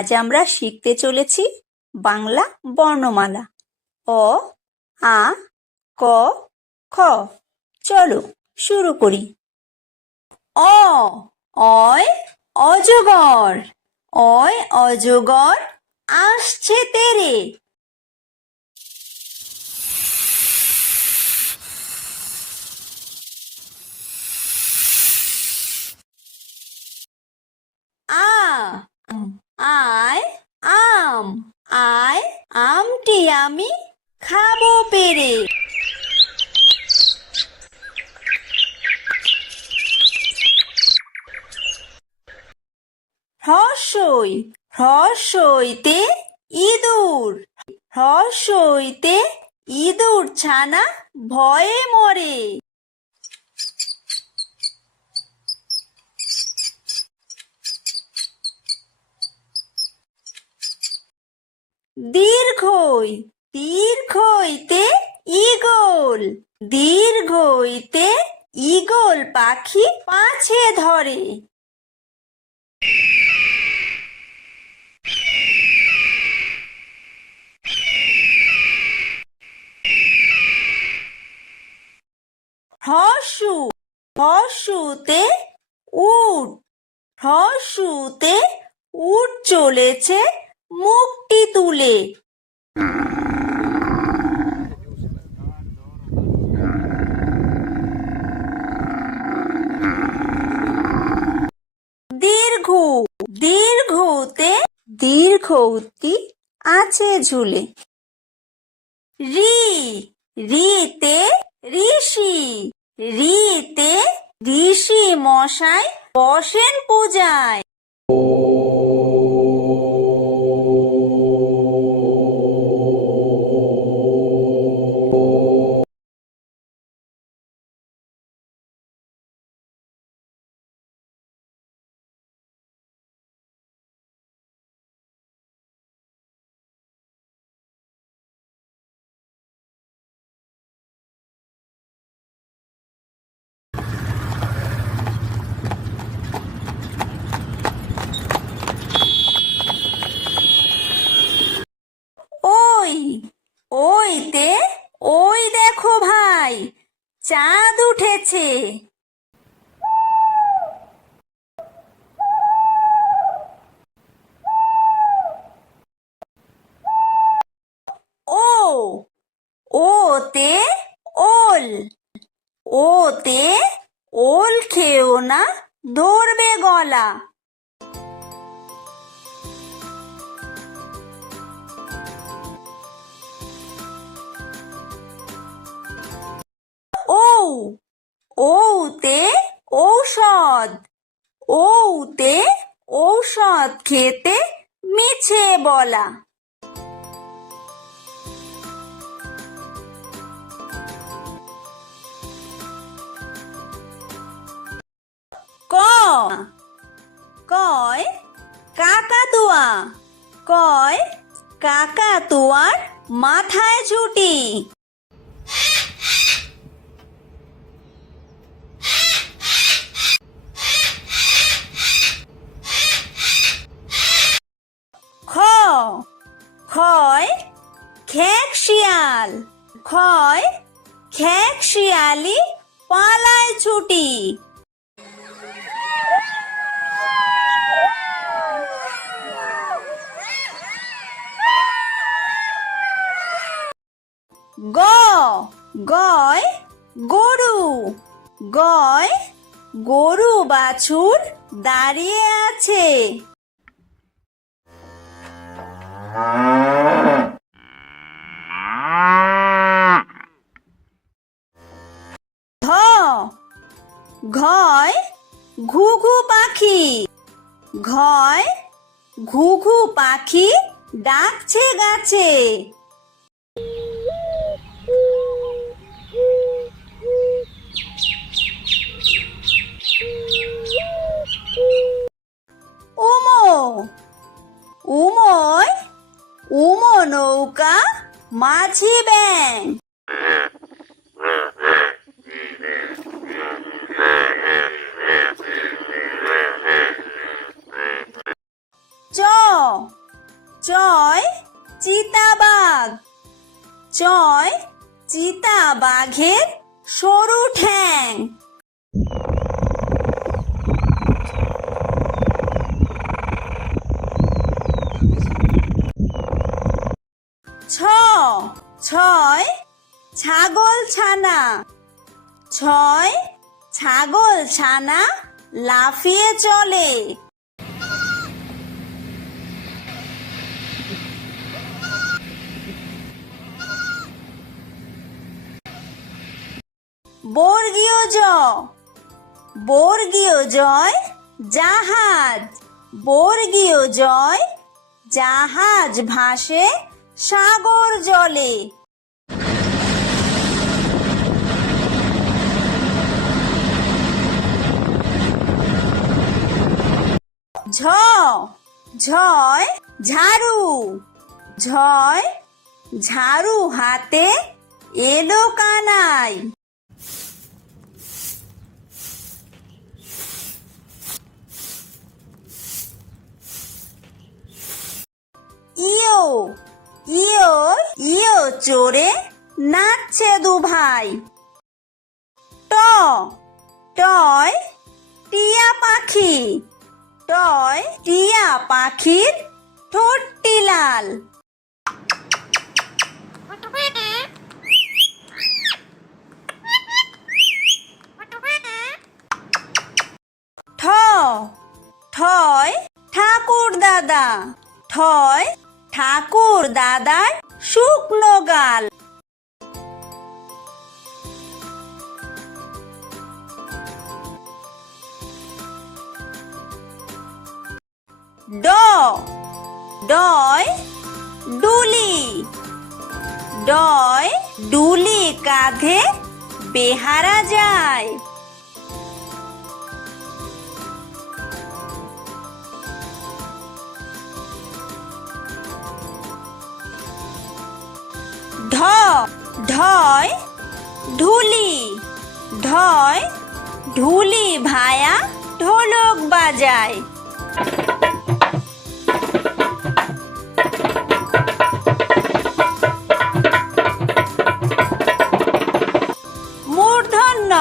আজ আমরা শিখতে চলেছি বাংলা বর্ণমালা অ, আ, ক, খ। চলো শুরু করি। অ, অয় অজগর, অয় অজগর আসছে তেরে। আ, আয় আম, আয় আমটি আমি খাবো পেরে। হ্রস্বই, হ্রস্বইতে ইঁদুর, হ্রস্বইতে ইঁদুর ছানা ভয়ে মরে। দীর্ঘই, দীর্ঘইতে ঈগল, দীর্ঘইতে ঈগল পাখি পাছে ধরে। হ্রস্বু, হ্রস্বুতে উট, হ্রস্বুতে উট চলেছে মুখটি তুলে। দীর্ঘ, দীর্ঘতে দীর্ঘউতি আছে ঝুলে। রি, রিতে ঋষি, রিতে ঋষি মশাই বসেন পূজায়। ওই, ওইতে ওই দেখো ভাই চাঁদ উঠেছে। ও, ওতে ওল, ওতে ওল খেও না ধরবে গলা। ও, ওতে ঔষধ, ওতে ঔষধ খেতে মিছে বলা। ক, কয় কাকাতুয়া, কয় কাকাতুয়ার মাথায় ঝুঁটি। খ, খয় খেক শিয়াল, খয় খেক শিয়ালি পালায় ছুটি। গ, গয় গরু, গয় গরু বাছুর দাঁড়িয়ে আছে। ধ, ঘয় ঘুঘু পাখি, ঘয় ঘুঘু পাখি ডাকছে গাছে। উমো, উময় উমো নৌকা মাঝি ব্যাং। চ, চয় চিতাবাঘ। চয় চিতাবাঘের সরু ঠ্যাং। ছয় ছাগল ছানা। ছয় ছাগল ছানা লাফিয়ে চলে। বর্গীয় জ। বর্গীয় জয় জাহাজ। বর্গীয় জয় জাহাজ ভাসে সাগর জলে। ঝ ঝয় ঝাড়ু। ঝয় ঝাড়ু হাতে এলো কানাই। ইয়ো ইয়ো ইয়ো চড়ে নাচছে দুভাই। ট টয় টিয়া পাখি। টয় টিয়া পাখির ঠোঁটটি লাল। ঠ ঠয় ঠাকুর দাদা। ঠয় ঠাকুর দাদার শুকনো গাল। ড ডয় ডুলি। ডয় ডুলি কাঁধে বেহারা যায়। ঢ ঢয় ঢুলি। ঢয় ঢুলি ভায়া ঢোলক বাজায়। মূর্ধন্য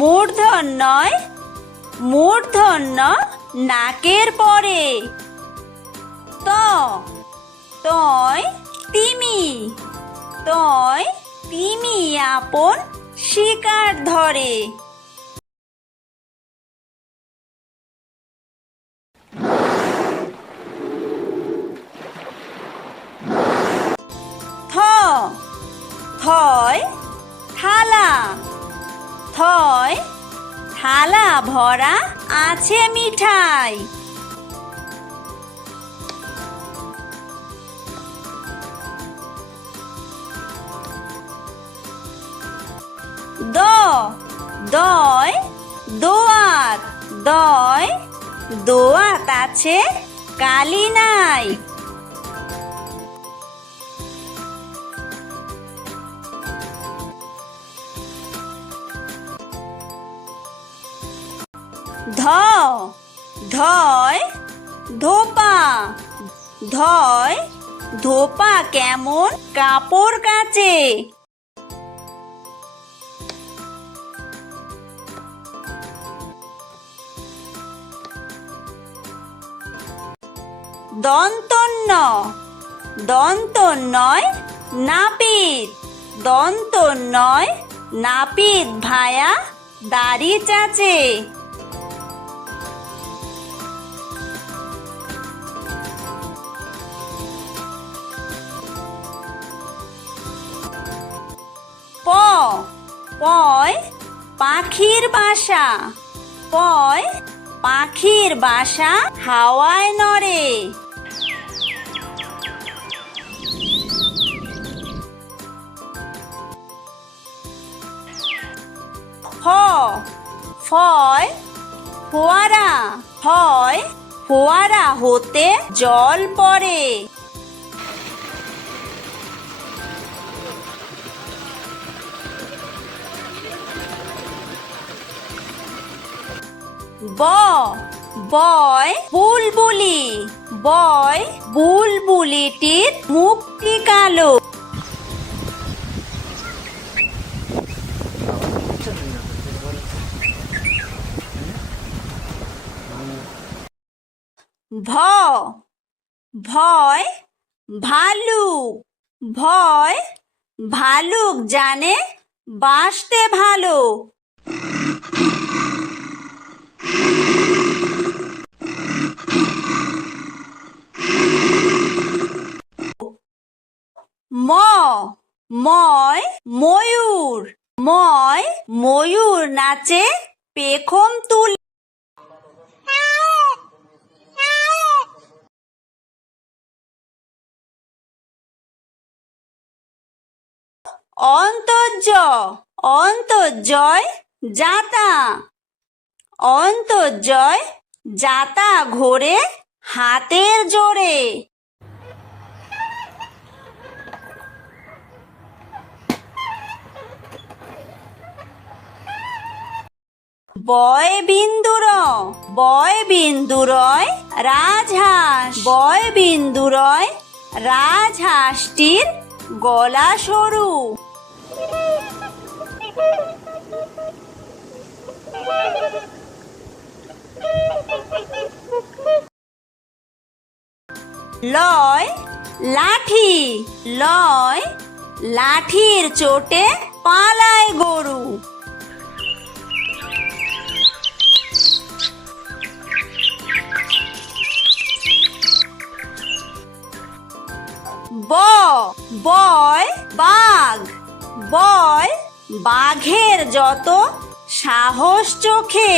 মূর্ধন্যয় মূর্ধন্য নাকের পরে। ত তয় তিমি। তয় তিমি আপন শিকার ধরে। থ থয় থালা। থয় থালা ভরা আছে মিঠাই। দ দয় দোয়াত। দয় দোয়াত আছে কালি নাই। ধ ধয় ধোপা। ধয় ধোপা কেমন কাপড় কাচে। দন্তন্য দন্তন্যয় নাপিত। দন্তন্যয় নাপিত ভায়া দাড়ি চাচে। প পয় পাখির বাসা। পয় পাখির বাসা হাওয়ায় নড়ে। ফ ফয় ফোয়ারা। ফয় ফোয়ারা হতে জল পড়ে। ব বয় বুলবুলি, বয় বুলবুলিটির মুখটি কালো। ভ ভয় ভালুক, ভয় ভালুক জানে বাসতে ভালো। ম ময় ময়ূর, ময় ময়ূর নাচে পেখম তুলে। অন্তর্য অন্তর্জয় যাতা, অন্তর্জয় যাতা ঘোরে হাতের জোরে। বয় বিন্দুর, বয় বিন্দুরয় রাজহাঁস, বয় বিন্দুরয় রাজহাঁসটির গলা সরু। লয় লাঠি, লয় লাঠির চোটে পালায় গরু। ব বয় বাঘ, বয় বাঘের যত সাহস চোখে।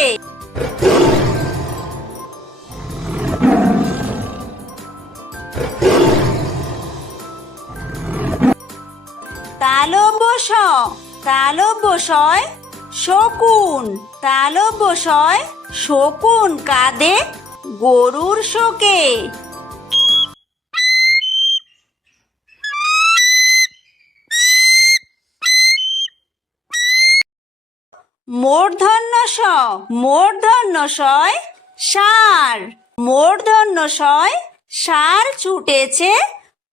তালব্য তালব্যশয় শকুন, তালব্যশয় শকুন কাঁদে গরুর শোকে। মূর্ধন্য ষ মূর্ধন্য শয় ষাঁড়, মূর্ধন্য শয় ষাঁড় ছুটেছে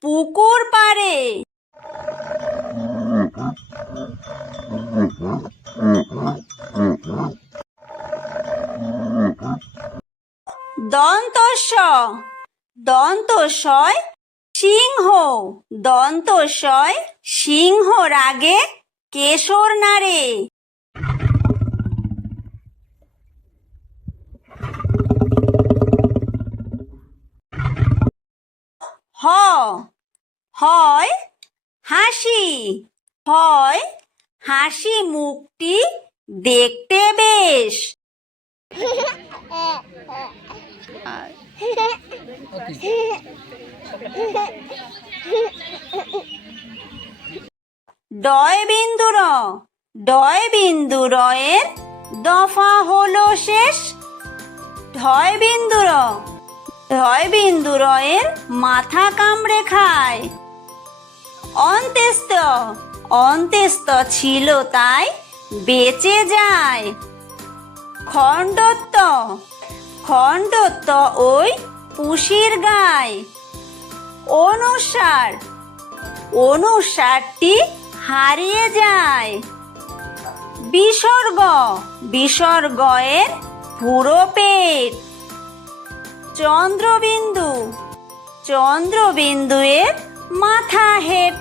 পুকুর পাড়ে। দন্তস্ব দন্তস্বয় সিংহ, দন্তস্বয় সিংহ রাগে কেশর নাড়ে। হ হয় হাসি, হয় হাসি মুখটি দেখতে বেশ। ডয় বিন্দুর, ডয় বিন্দুরয়ের দফা হলো শেষ। ঢয় বিন্দুর, ঢয় বিন্দুরয়ের মাথা কামড়ে খায়। অন্ত্যেস্ত অন্ত্যেস্ত ছিল তাই বেঁচে যায়। খণ্ডত্ব খণ্ডত্ব ওই পুষির গায়। অনুসার অনুসারটি হারিয়ে যায়। বিসর্গ বিসর্গয়ের পুরো পেট। চন্দ্রবিন্দু চন্দ্রবিন্দুয়ের মাথা হেট।